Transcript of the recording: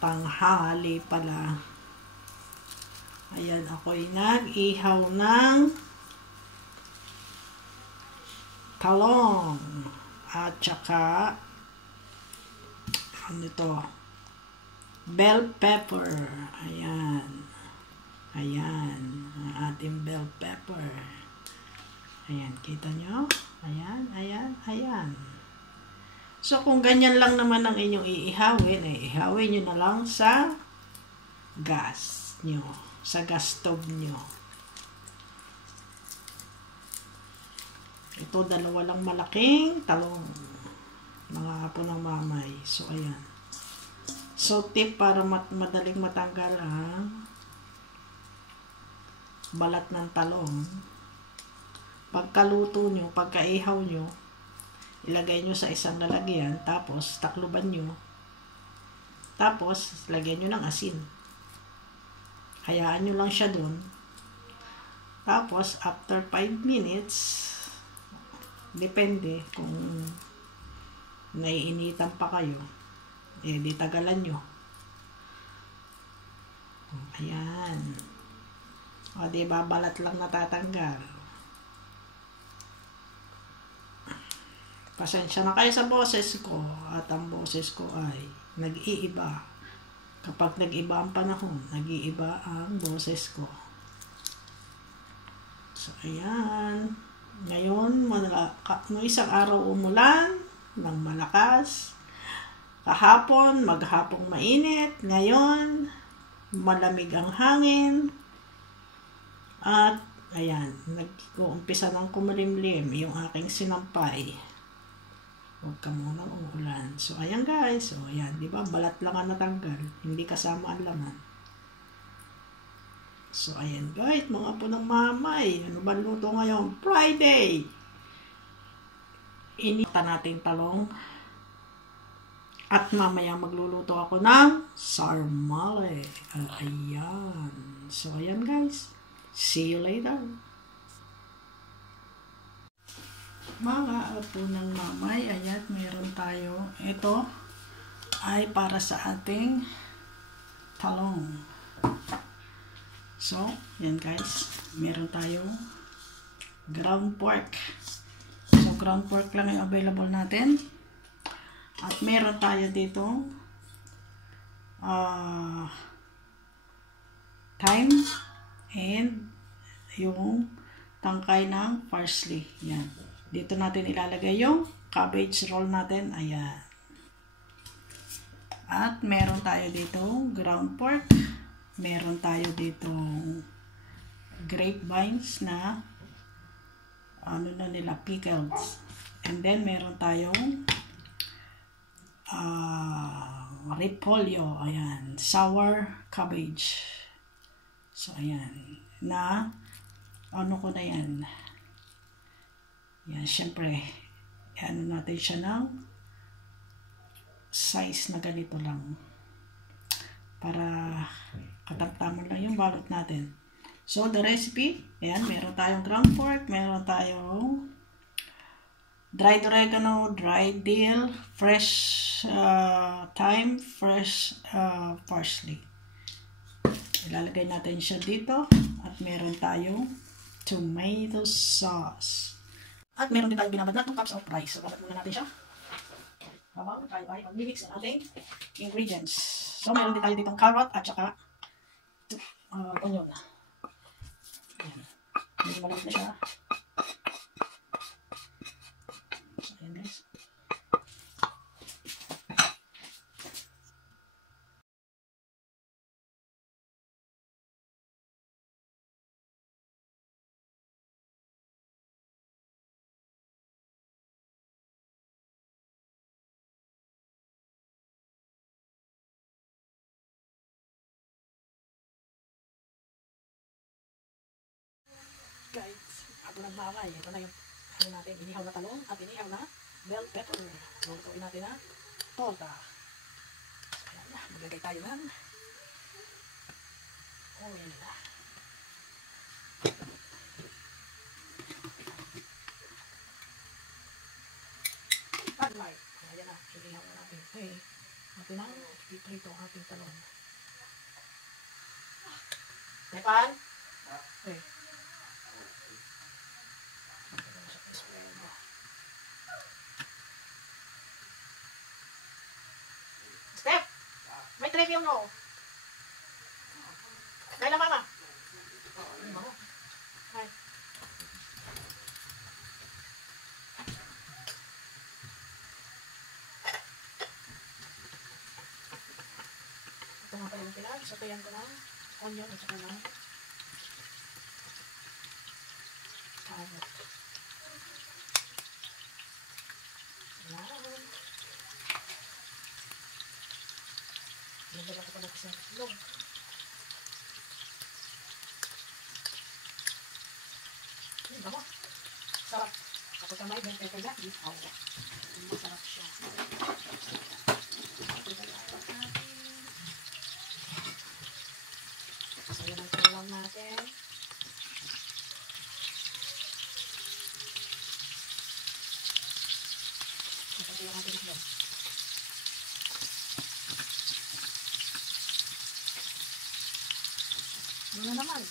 tanghali pala. Ayan, ako'y nag-ihaw ng talong at saka ano ito, bell pepper. Ayan. Ayan, ang ating bell pepper. Ayan, kita nyo? Ayan, ayan, ayan. So, kung ganyan lang naman ang inyong iihawin, ihawin nyo na lang sa gas nyo. Sa gas stove nyo. Ito, dalawa lang malaking talong. Mga apo ng mamay. So, ayan. So, tip para madaling matanggal ang balat ng talong. Pagkaluto nyo, pagkaihaw nyo, ilagay nyo sa isang lalagyan, tapos takluban nyo. Tapos, lagyan nyo ng asin. Hayaan nyo lang siya dun. Tapos, after 5 minutes, depende kung naiinitan pa kayo, di tagalan nyo. Ayan. O, diba, balat lang natatanggal. Pasensya na kayo sa boses ko, at ang boses ko ay nag-iiba. Kapag nag-iba ang panahon, nag-iiba ang boses ko. So, ayan. Ngayon, no isang araw umulan ng malakas. Kahapon, maghapong mainit. Ngayon, malamig ang hangin. At, ayan, nag-uumpisa ng kumalimlim yung aking sinampay. Huwag ka munang uulan. So, ayan guys. So, ayan, di ba? Balat lang ang natanggal. Hindi kasama ang laman. So, ayan guys, mga po ng mamay. Ano ba luto ngayon? Friday! Inita natin talong. At mamaya magluluto ako ng sarmale. Ayan. So, ayan guys. See you later. Mga apo ng mamay, ayan, meron tayo. Ito ay para sa ating talong. So, yan guys. Meron tayong ground pork. So, ground pork lang yung available natin. At meron tayo dito thyme and yung tangkay ng parsley. Yan. Dito natin ilalagay yung cabbage roll natin. Ayan. At meron tayo dito ground pork. Meron tayo dito grapevines na ano na nila, pickles. And then meron tayong repolyo. Ayan. Sour cabbage. So, ayan. Na ano ko na yan. Yan, syempre, ano natin siya ng size na ganito lang. Para katamtaman lang yung balot natin. So, the recipe, ayan, meron tayong ground pork, meron tayong dried oregano, dried dill, fresh thyme, fresh parsley. Ilalagay natin siya dito. At meron tayong tomato sauce. At meron din tayong binabad na 2 cups of rice. So, babad muna natin siya. Habang tayo ay mag-mix ng ating ingredients. So, meron din tayo ditong carrot at saka onion. Ayan. Medyo malamig na siya. So, ayan guys. Guys, ako ng mamay. Ito na yung ano natin, inihaw na talong at inihaw na bell pepper. Lutuin natin na torta. So, ayan na. Maglagay tayo ng oil. Sunlight. Ayan na. Inihaw na natin. Okay. Atin na, iprito ang ating talong. Nepan? Okay. Step! May trivia mo. Kaya na, mama. Ay. Ito nga pala yung pilan. Sabayan ko ng onion at saka ng carrot. Ayan. Nagdagan ko pala kasi ang itlog. Gamo. Sarap. Kapag ka may bente kaya, ikaw. Masarap siya. So, yan ang tulang natin. Ito yung ating itlog. Ano naman?